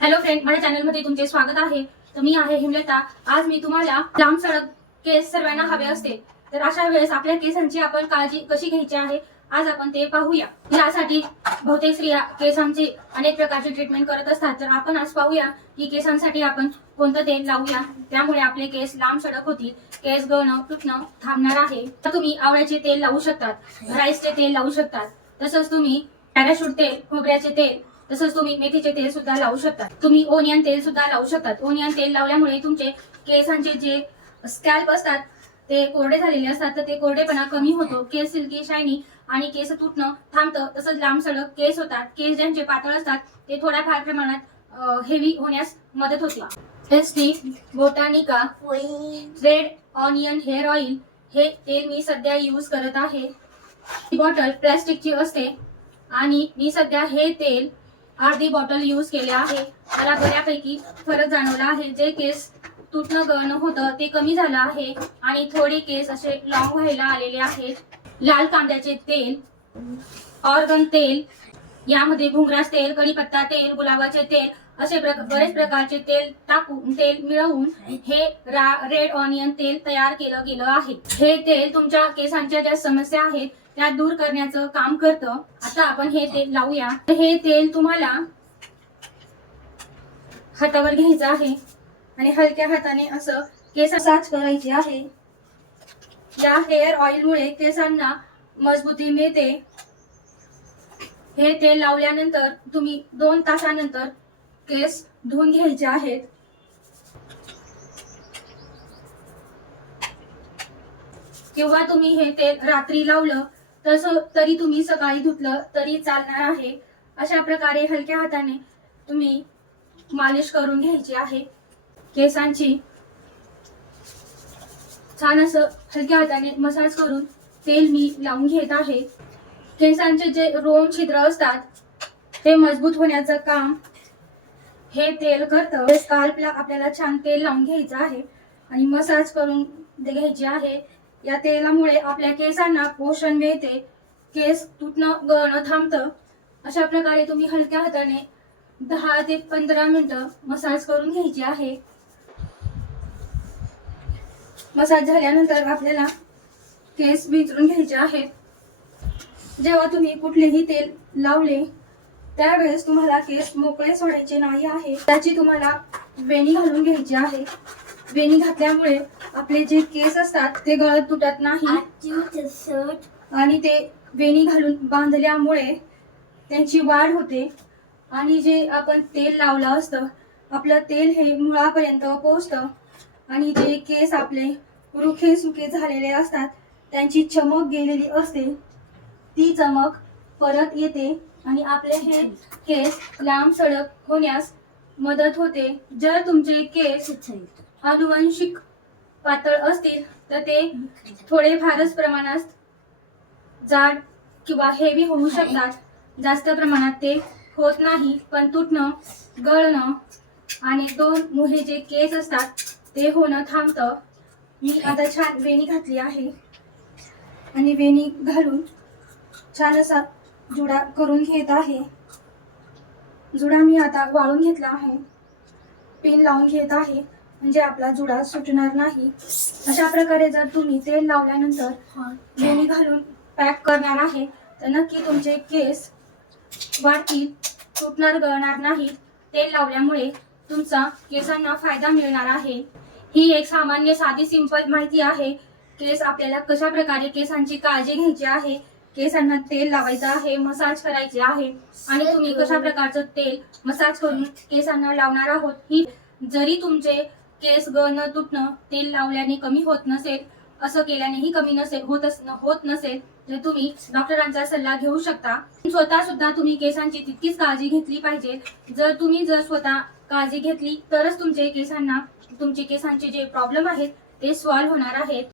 Hello friend माझ्या चॅनलमध्ये तुमचे स्वागत आहे. तर मी आहे हिमलता. आज मी तुम्हाला लांब सडक केस सर्वांना हवे असते. तर अशा वेळेस आपल्या केसांची आपण काळजी कशी घ्यायची आहे आज आपण ते पाहूया. यासाठी बहुतेक स्त्रिया केसांची अनेक प्रकारची ट्रीटमेंट करत असतात. तर आपण आज पाहूया की केसांसाठी आपण कोणतं तेल लावूया. त्यामुळे आपले केस लांब सडक होतील. केस गळणं तुटणं थांबणार आहे. तर तुम्ही आवळ्याचे तेल लावू शकतात राईसचे तेल लावू शकतात. तसंच तुम्ही पॅराशूट तेल खोबऱ्याचे तेल तसंच तुम्ही मेथीचे तेल सुद्धा लावू शकता तुम्ही ओनियन तेल सुद्धा लावू शकतात. ओनियन तेल लावल्यामुळे तुमचे केसांचे जे स्कॅल्प असतात ते कोरडे झालेले असतात तर ते कोरडेपणा कमी होतो. केस सिल्की शायनी आणि केस तुटणं थांबतं. तसंच लांब सडक केस होतात. केस ज्यांचे पातळ असतात ते थोड्याफार प्रमाणात हेवी होण्यास मदत होते. S T Botanica red onion hair oil हे तेल मी सध्या यूज करत आहे. ही बॉटल प्लॅस्टिकची असते. आणि मी सध्या हे तेल अर्धी बॉटल यूज केले आहे. मला बऱ्यापैकी फरक जाणवला आहे. जे केस तुटणं गळणं होतं ते कमी झालं आहे आणि थोडे केस असे लॉंग व्हायला आलेले आहेत. लाल कांद्याचे तेल ऑर्गन तेल यामध्ये भुंगराज तेल कढीपत्ता तेल गुलाबाचे तेल असे प्रक- बरेच प्रकारचे तेल टाकून तेल मिळवून हे रा- रेड ऑनियन तेल तयार केलं गेलं आहे. हे तेल तुमच्या केसांच्या ज्या समस्या आहेत त्या दूर करण्याचं काम करतं. आता आपण हे तेल लावूया. हे तेल तुम्हाला हातावर घ्यायचं आहे आणि हलक्या हाताने असं केस साच करायची आहे. या हेअर ऑइल मुळे केसांना मजबूती मिळते. हे तेल लावल्यानंतर तुम्ही दोन तासानंतर केस धुवून घ्यायचे आहेत. किंवा तुम्ही हे तेल रात्री लावलं तस तरी तुम्ही सकाळी धुतलं तरी चालणार आहे. अशा प्रकारे हलक्या हाताने तुम्ही मालिश करून घ्यायची आहे. केसांची छान असं हलक्या हाताने मसाज करून तेल मी लावून घेत आहे. केसांचे जे रोम छिद्र असतात ते मजबूत होण्याचं काम हे तेल करतं स्काल्पला आपल्याला छान तेल लावून घ्यायचं आहे. आणि मसाज करून घ्यायची आहे. या तेलामुळे आपल्या केसांना पोषण मिळते. केस तुटणं गळणं थांबतं. अशा प्रकारे तुम्ही हलक्या हाताने दहा ते पंधरा मिनिटं मसाज करून घ्यायची आहे. मसाज झाल्यानंतर आपल्याला केस विचरून घ्यायचे आहेत जेव्हा तुम्ही कुठलेही तेल लावले त्यावेळेस तुम्हाला केस मोकळे सोडायचे नाही आहे. त्याची तुम्हाला वेणी घालून घ्यायची आहे. वेणी घातल्यामुळे आपले जे केस असतात ते गळत तुटत नाही. आणि ते वेणी घालून बांधल्यामुळे त्यांची वाढ होते. आणि जे आपण तेल लावलं असतं आपलं तेल हे मुळापर्यंत पोचतं आणि जे केस आपले रुखे सुखे झालेले असतात त्यांची चमक गेलेली असते. ती चमक परत येते. आणि आपले हे केस लांब सडक होण्यास मदत होते. जर तुमचे केस अनुवंशिक पातळ असतील तर ते थोडे फारच प्रमाणात जाड किंवा हेवी होऊ शकतात. जास्त प्रमाणात ते होत नाही पण तुटणं गळणं आणि दोन मुहे जे केस असतात ते होणं थांबतं. मी आता छान वेणी घातली आहे. आणि वेणी घालून छान असा जुडा करून घेत आहे. जुडा मी आता वाळून घेतला आहे. पिन लावून घेत आहे. म्हणजे आपला जुडा सुटणार नाही. अशा प्रकारे जर तुम्ही तेल लावल्यानंतर लेणी घालून पॅक करणार आहे तर नक्की तुमचे केस वाढतील तुटणार गळणार नाहीत तेल लावल्यामुळे तुमचा केसांना फायदा मिळणार आहे. ही एक सामान्य साधी सिंपल माहिती आहे. केस आपल्याला कशा प्रकारे केसांची काळजी घ्यायची आहे केसांना तेल लावायचं आहे मसाज करायचे आहे. आणि तुम्ही कशा प्रकारचं तेल मसाज करून केसांना लावणार आहोत? ही जरी तुमचे केस गळणं तुटणं तेल लावल्याने कमी होत नसेल असं केल्यानेही कमी नसेल होत अस- होत नसेल तर तुम्ही डॉक्टरांचा सल्ला घेऊ शकता. स्वतः सुद्धा तुम्ही केसांची तितकीच काळजी घेतली पाहिजे. जर तुम्ही जर स्वतः काळजी घेतली तरच तुमचे केसांना तुमचे केसांचे जे प्रॉब्लेम आहेत ते सॉल्व्ह होणार आहेत.